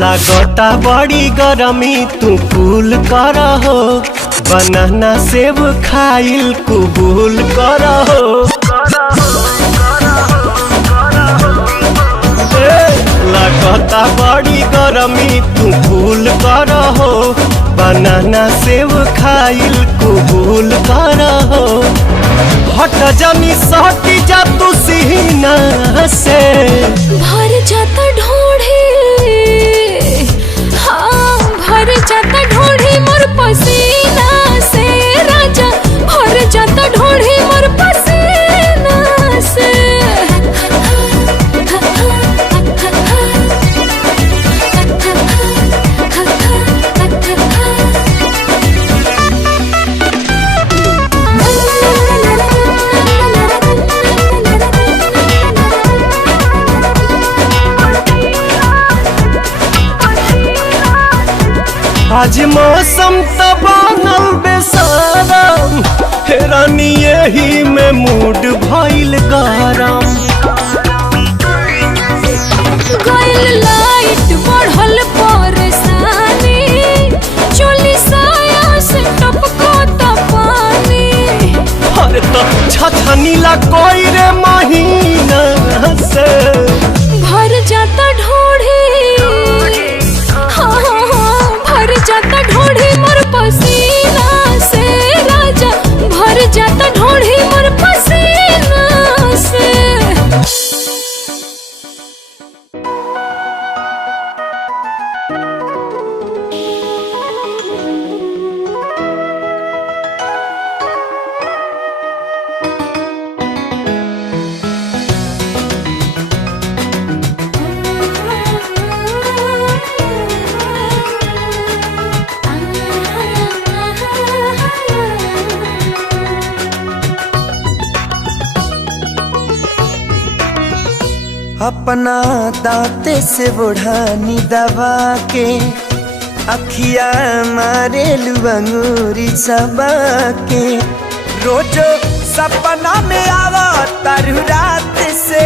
लागता बड़ी गरमी तू कूल कर हो, बनाना सेब खाइल कबूल कर हो। लागता बड़ी गरमी तू कूल कर हो, बनाना सेब खाइल कबूल कर हो। हट जानी सहटी जा तू सीना से, भर जाता ढोढ़ी, हाँ भर जाता ढोढ़ी मोर पसीना से राजा, भर जाता ढोढ़ी मोर पसीना से। आज मौसम तो बनल बेसारम, हेरानी यही में मूड भइल गरम। गइल लाइट बढ़ल परेशानी, चोली साया से टपको त पानी। अरे तो छछनीला कोई रे महीना से, भर जाता ढोढ़ी, भर जाता ढोढ़ी मोर पसीना से राजा, भर जाता ढोढ़ी मोर पसीना से। अपना दांते से बुढ़ानी दबा के, अखिया मारे लुअंगूरी सबा के। रोजो सपना में आवा तारू रात से,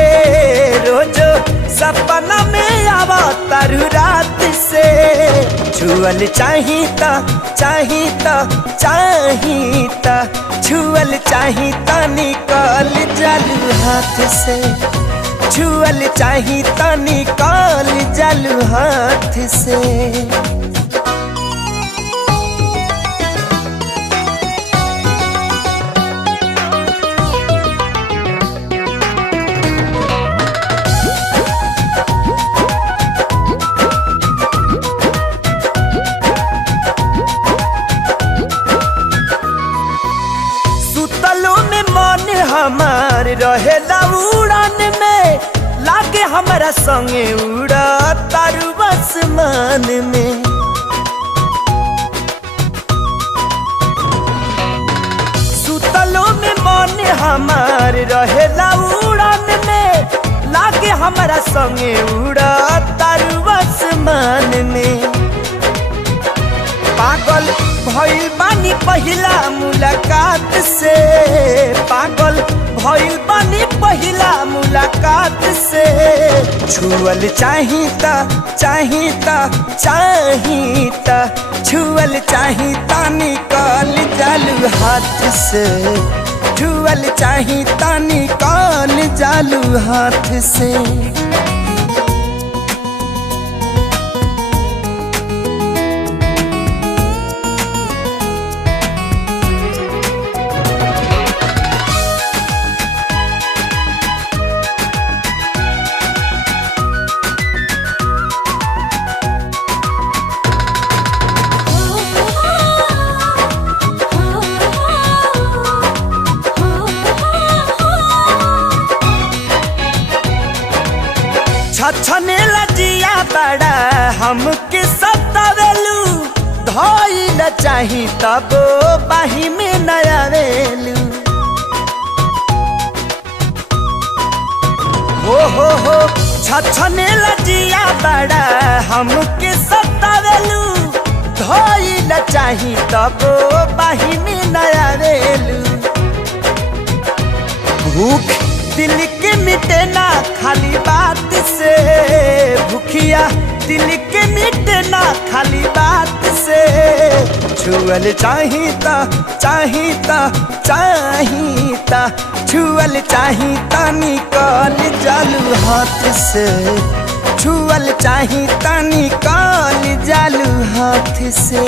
रोजो सपना में आवा तारू रात से। छुअल चाहिता चाहिता चाहिता, छुअल चाहिता निकाल जालू हाथ से, छुअल चाहिता निकाल जालू हाथ से। सुतलो में मन हमार रहेला उड़ान में, लागे हमारा संगे उड़ा तारू आसमान में। सुतलो में मन हमार रहेला उड़ान में, लागे हमारा संगे उड़ा तारू आसमान में। पागल भइल बानी पहिला मुलाकात से, पागल भइल बानी पहिला मुलाकात से। छुअल चाहिता चाहिता चाहिता, छुअल चाहिता निकाल जालू हाथ से, छुअल चाहिता निकाल जालू हाथ से। छछने लजिया बड़ा हमके सतावेलू, धइल चाही तब बाही में नया वेलू। हो छछने लजिया बड़ा हमके सतावेलू, धइल चाही तब बाही में नया वेलू। भूख दिल के मिटे ना खाली बात से, भूखिया दिल के मिटे खाली बात से। छुअल चाहिता चाहिता चाहिता छुअल चाहिता निकाल जालू हाथ से। छुअल चाहिता निकाल जालू हाथ से।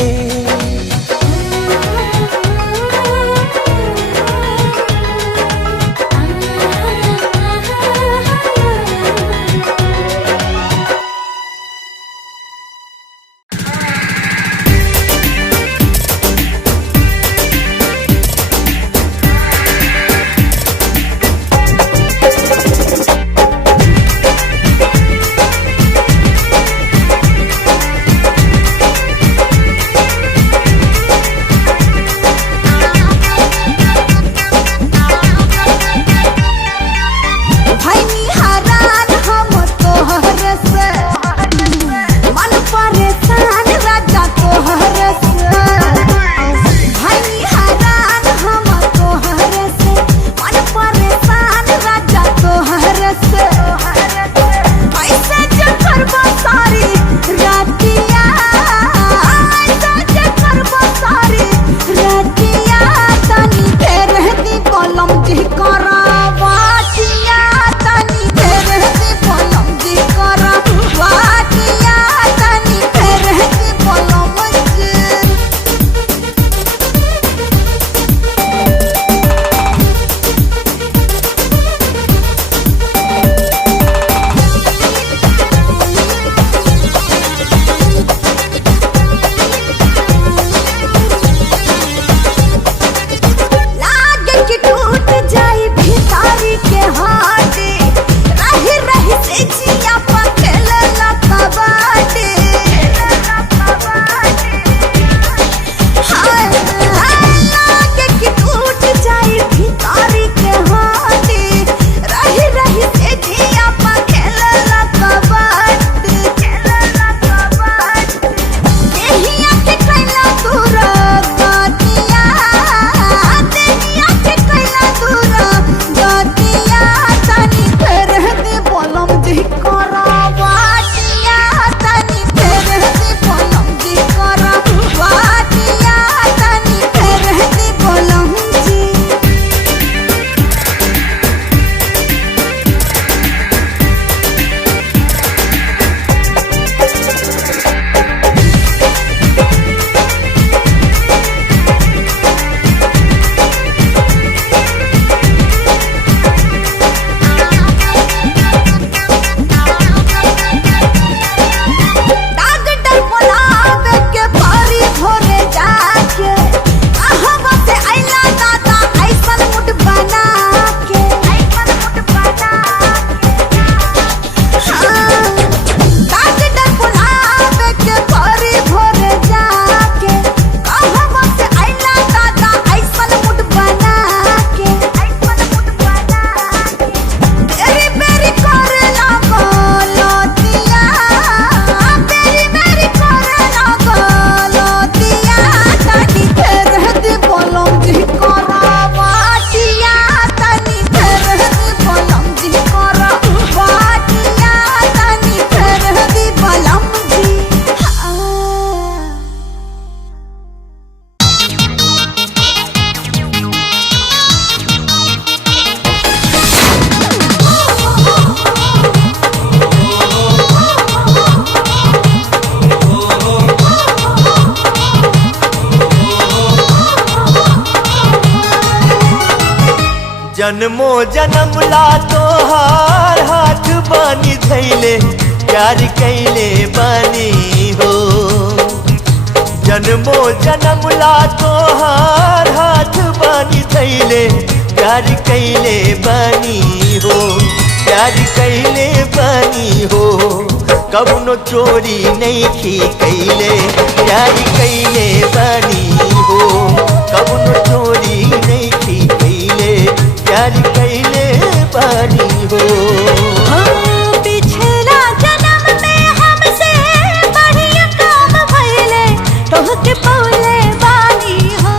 जन्मो जन्म ला तोहार हाथ बानी धैले प्यार कैले बानी हो। जन्मो जन्म ला तोहार हाथ बानी धैले प्यार कैले बानी हो। प्यार कैले बानी हो कबनो चोरी नहीं की कैले प्यार कैले बानी हो। कबनो चोरी नहीं की कैले प्यार कैले बानी हो। पिछला जन्म में हमसे बढ़िया काम भइले तोहके पौले बानी हो।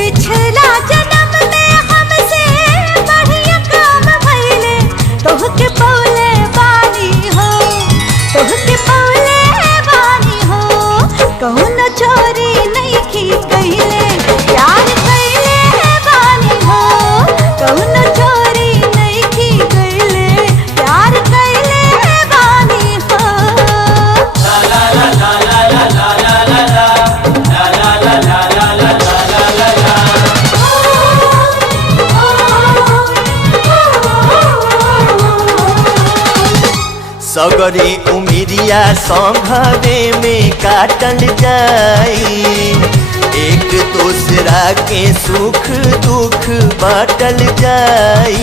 पिछला जन्म में हमसे बढ़िया काम भइले तोहके पौले बानी हो। तोहके पौले बानी सगरी उमिरिया संघवे में काटल जाई, एक दूसरा के सुख दुख बाटल जाई।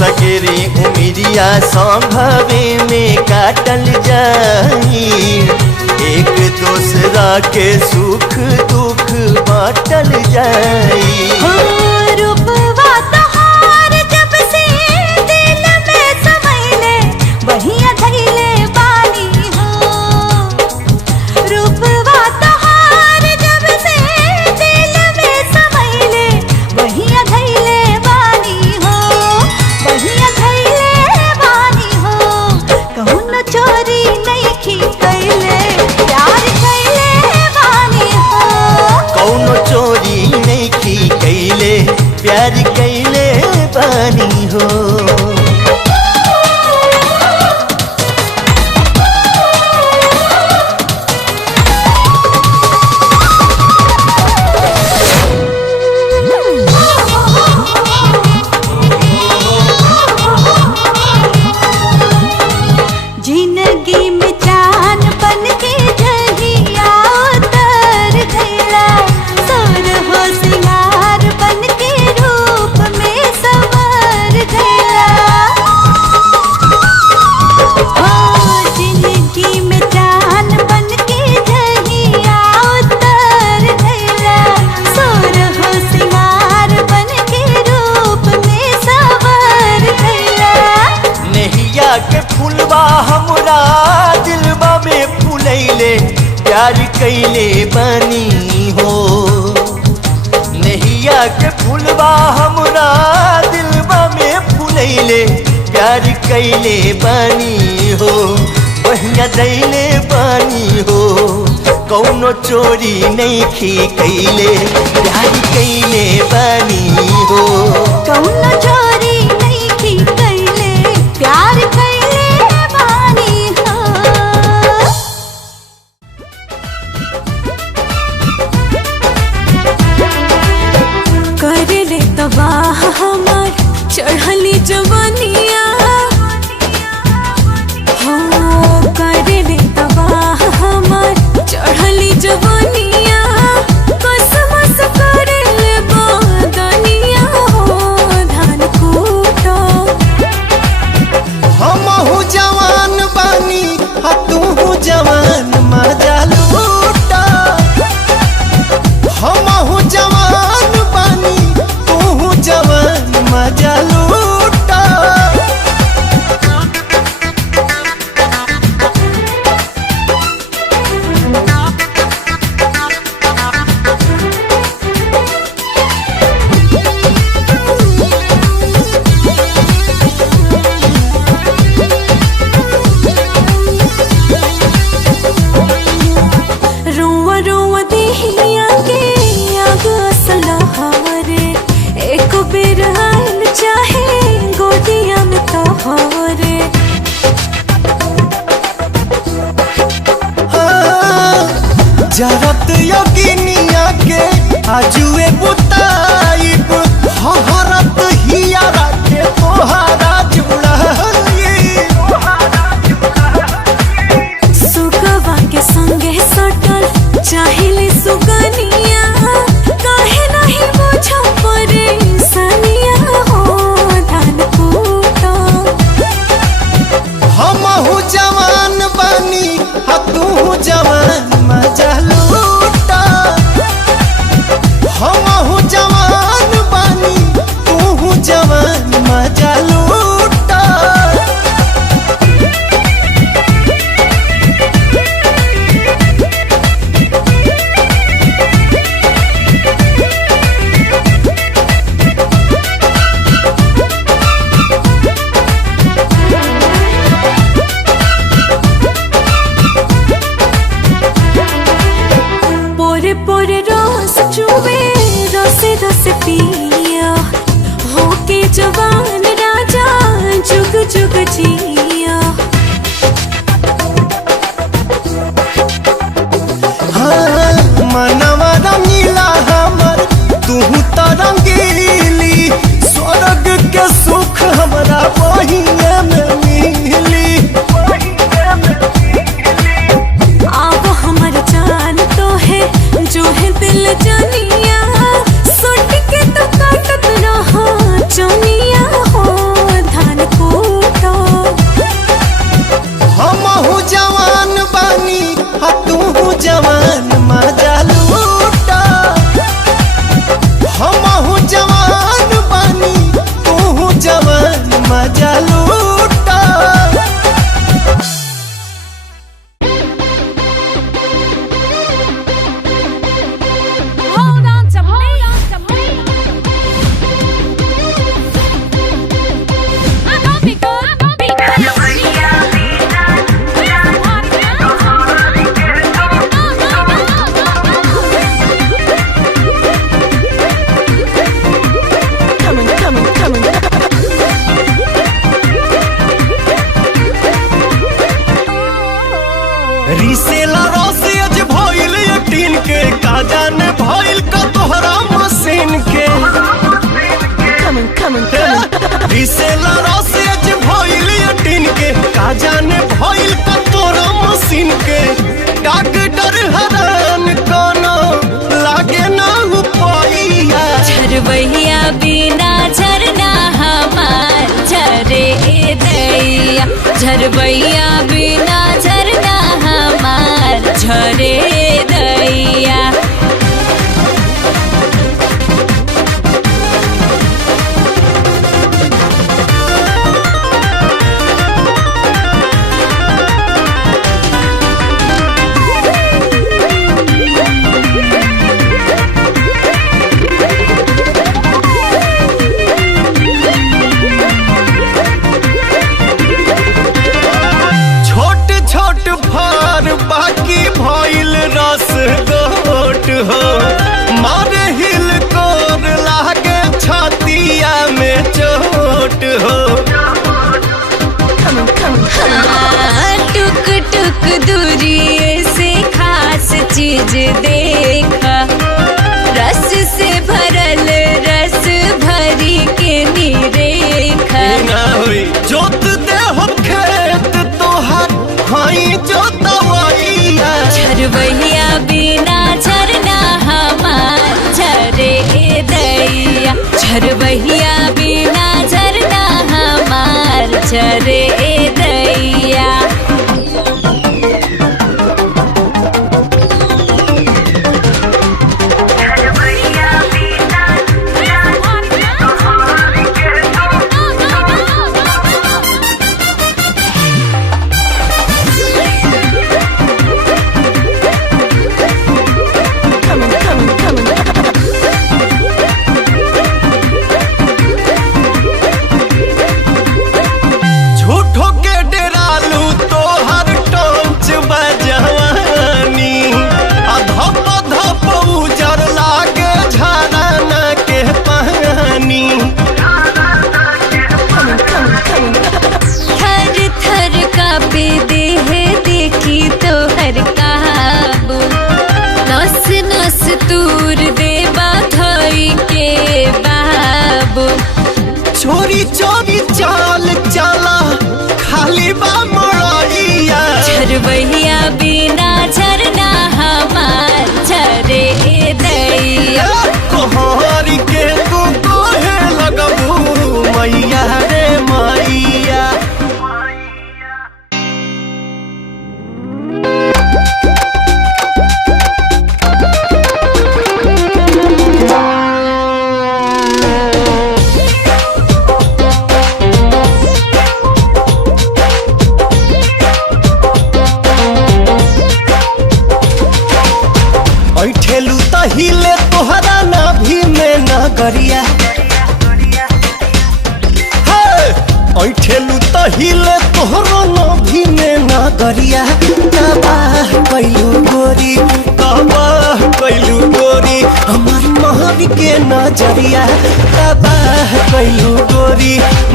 सगरी उमिरिया संघवे में काटल जाई, एक दूसरा के सुख दुख बाटल जाई। रूपवा तोहार जब से दिल में समैले बहिया धैले बानी हो। रूपवा तोहार जब से दिल में समैले बहिया धैले बानी हो, बहिया धैले बानी हो। कहुनो चोरी नइखी कैले प्यार कैले बानी हो। कौनो चोरी नइखी कैले प्यार कैले बानी हो। जिंदगी में चांद बन के जहिया उतर गया, सुर हो सिंगार बन के रूप में संवर गया। हो जिंदगी में चांद बन के जहिया उतर गया, सुर हो सिंगार बन के रूप में संवर गया। नहिया के फुलवा हमरा दिलवा में फुलैले प्यार कैले बानी हो। नहिया के फुलवा हमरा दिलवा में फुलैले प्यार कैले बानी हो, बहिया दैले बानी हो। कौनो चोरी नइखी कैले प्यार कैले बानी हो। कौनो चोरी नइखी कैले प्यार कैले बानी हो। करले तबाह हमार चढ़ली जवानिया हो। करले तबाह हमार चढ़ली जवानिया, कसमस करले बदनिया हो। धान कूटो हमहू जवान बानी आ तूहू जवान मजा लूटा। हमहू जवान बानी तूहू जवान बिना झरना हमार झरे दैया झरबैया बिना झरना हमार झरे दैया। बाकी भइल रस गोट हो मारे हिल कोर लागे छतिया में चोट हो। टुक टुक दूरी से खास चीज देखा रस से भरल रस भरी के निरेखा ना होई जोत दे हम खेत तोहार हाई जोतवैया झरबैया बिना झरना हमार झरे दैया झरबैया बिना झरना हमार झरे दैया। तूर देबा धई के बाबू चोरी चोरी चाल चला खाली बा मड़ैया झरबैया बिना झरना हमार झरे दैया। कोहर के तू कोहे लगबू मैया रे मैया। ऐठेलू तहिले तोहरा नाभि में नगरिया ऐठेलू तहिले तोहरा नाभि में नगरिया। तबाह कैलू गोरी तबाह कैलू गोरी हमार महर के नजरिया तबाह कैलू गोरी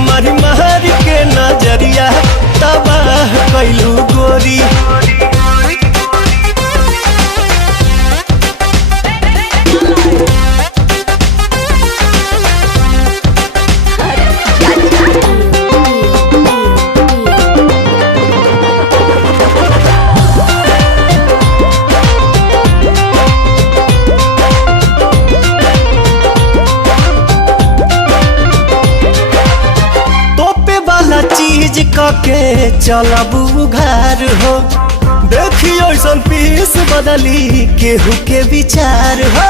मारी महर के नजरिया तबाह कैलू गोरी। चीज कके चलबू घर हो देखी ऐसन पीस बदली केहू के विचार हो।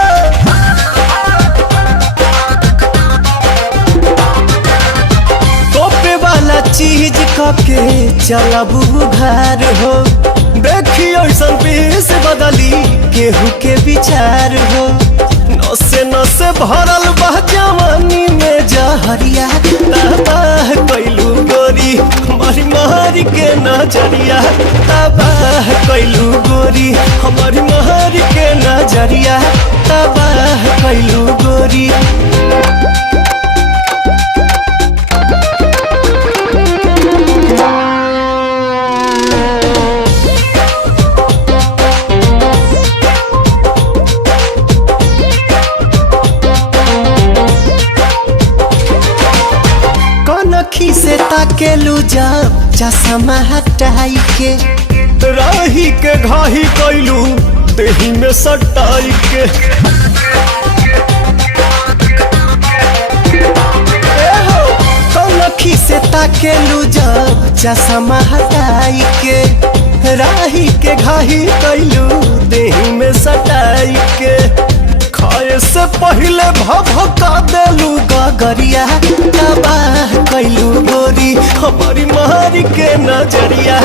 तोपे वाला चीज कके चलबू घर हो देखी ऐसन पीस बदली केहू के विचार हो। नसे नसे भरल बह जवानी में जहरिया तबाह कैलू गोरी हमारी महर के नजरिया तबाह कैलू गोरी हमारी महर के नजरिया तबाह कैलू गोरी। कनखी से ताकेलू जब चश्मा हटाई के रही के घाही कैलू देही में सटाई के ताकेलू जब चश्मा हटाई के राही के घाही कैलू देही में सटाई के खाए से पहले भभका देलू गगरिया तबाह कैलू गोरी हमारी मारी के नजरिया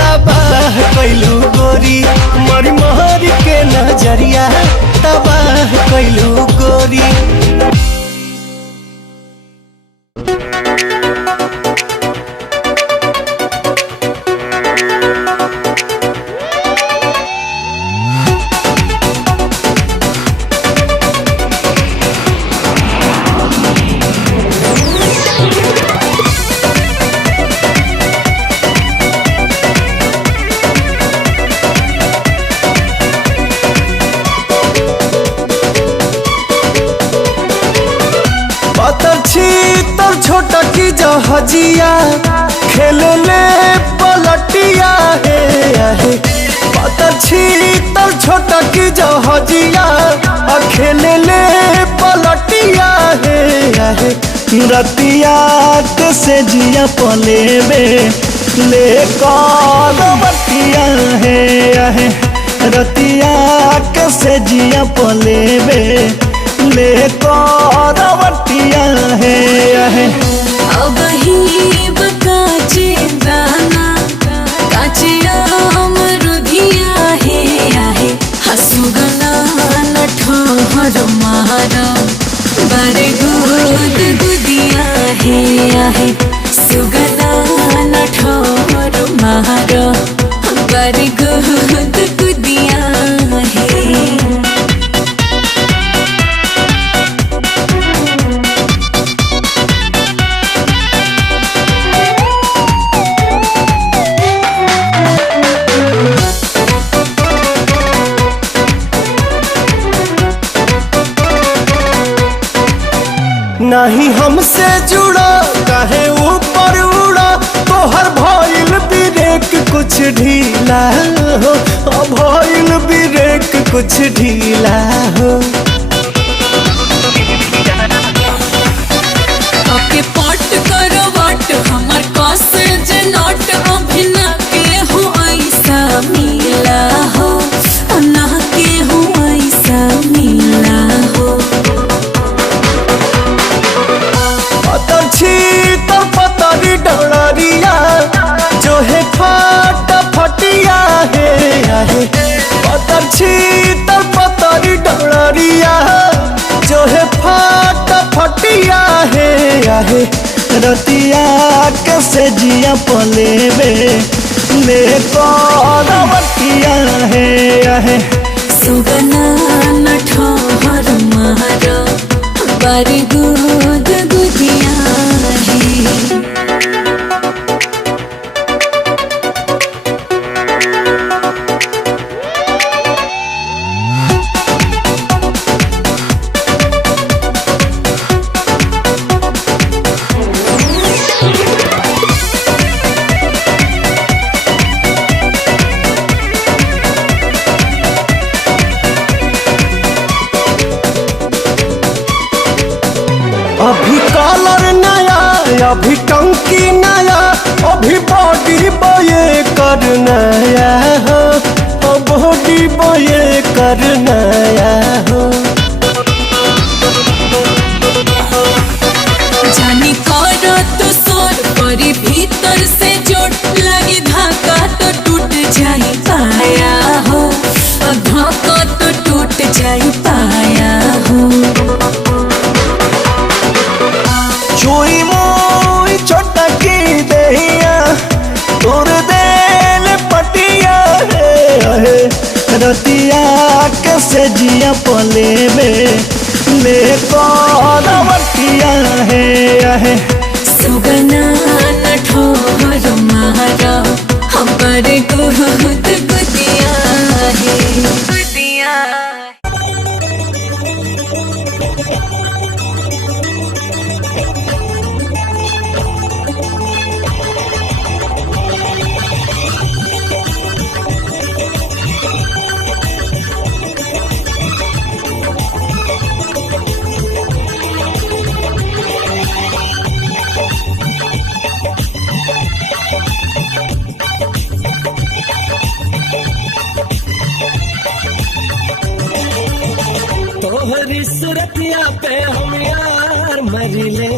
तबाह कैलू गोरी हमारी मारी के नजरिया तबाह कैलू गोरी। छोटा की जहाजिया खेले ले पलटिया है पतर छीतर छोटा की जहाजिया खेले ले पलटिया है रतिया के से जिया पलेबे ले बतिया है रतिया के से जिया पलेबे ले बतिया है अब ही बकाचे दाना काचे अमरुधिया है हसुगना नठहर मारा बारे गुद गुदिया है सुगना नठहर मारा बारे गुद गुदिया है। नहीं हमसे जुड़ा काहे ऊपर उड़ा तोहर भइल ब्रेक कुछ ढीला हो भइल ब्रेक कुछ ढीला हो ओके पट करो वट हमर कस जे नट अभिना के हो ऐसा मिला हो ना के हो ऐसा मिला हो पतरी डरिया जो है फट फटिया है पतर छीतर पतरी डरिया जो है फट फटिया है रतिया के से जिया पलेबे ले बतिया है सुगना नठहर मारा बारी गुद गुदिया है। अभी कलर नया अभी टंकी नया अभी बॉडी बये कर नया हो बॉडी बये कर नया हो जानी करो तो सोर परी भीतर से चोट लगी धाका तो टूट जाई पाया हो धाका तो टूट जाई पाया हो चोई मोई छोटा की दहिया तोर देल पटिया है रतिया के से जिया पलेबे ले बतिया है सुगना नठहर मारा हमारे गुद गुदिया है गुदिया। सूरतिया पे हम यार मरिले,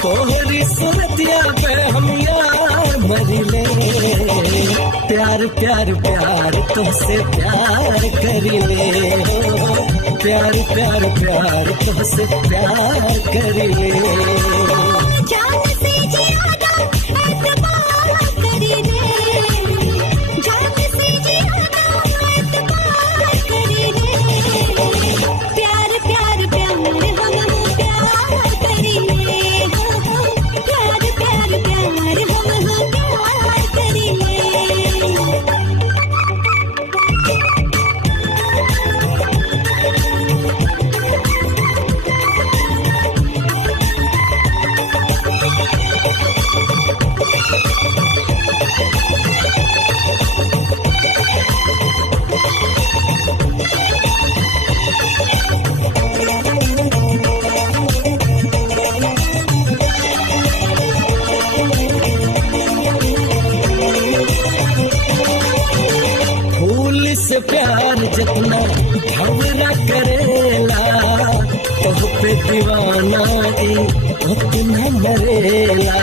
तोहरी सूरतिया पे हम यार मरिले। प्यार प्यार प्यार तुमसे प्यार करिले, प्यार प्यार प्यार तुमसे प्यार करिले। जान से ज्यादा एतबार करिले, जान से ज्यादा एतबार करिले। प्यार प्यार प्यार हम प्यार करिले, प्यार प्यार प्यार हम प्यार करिले। फूल से प्यार जितना भंवरा करेला, तोह पे दीवाना उतना मरेला।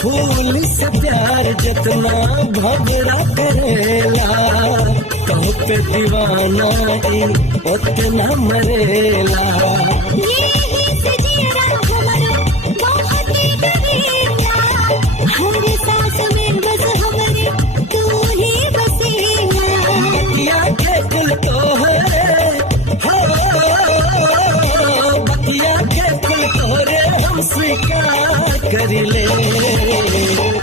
फूल से प्यार जितना भंवरा करेला, तोह पे दीवाना उतना मरेला। यही से जीना हमारा बहुत ही करीला, हर सांस में बस हमारे तू ही बसेला। बतिया के कुल तोहरे हो, बतिया के कुल तोहरे हम स्वीकार करिले।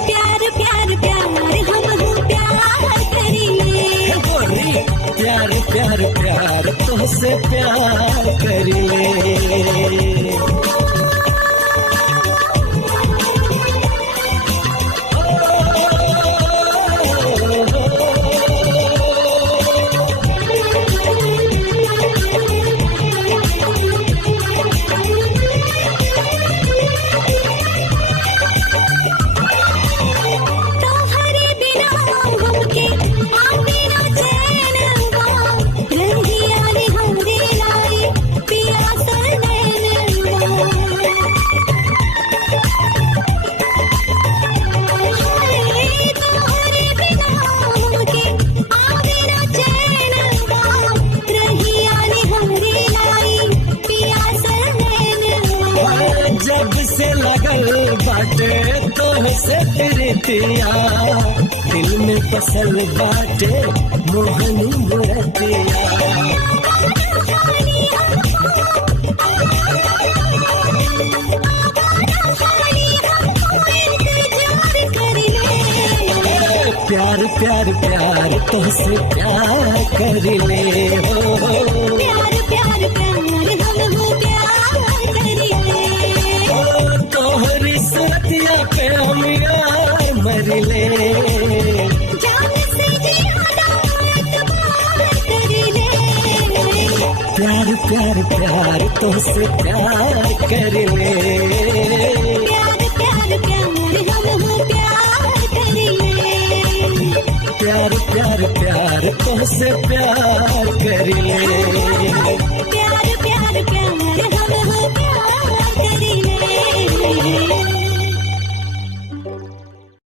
प्यार प्यार प्यार हम प्यार करिले, गोरी प्यार प्यार प्यार तुमसे प्यार करिले। तोहरे बिना हमके आवे ना चैनवा, रंगिया ने हमरे लाए पियासा नैनवा। तोहरे बिना हमके आवे ना चैनवा, रंगिया ने हमरे लाए पियासा नैनवा। जब से लगल बाटे तोहसे प्रीतिया, दिल में बसल बाटे मोहनी मूरतिया। प्यार प्यार प्यार तुमसे प्यार करिले हो। प्यार प्यार प्यार हम प्यार करिले, तोहरी सूरतिया पे हम यार मरिले। जान से ज्यादा एतबार करिले। प्यार प्यार प्यार तुमसे प्यार करिले। प्यार प्यार प्यार हम प्यार करिले, प्यार प्यार प्यार तुमसे प्यार करिले।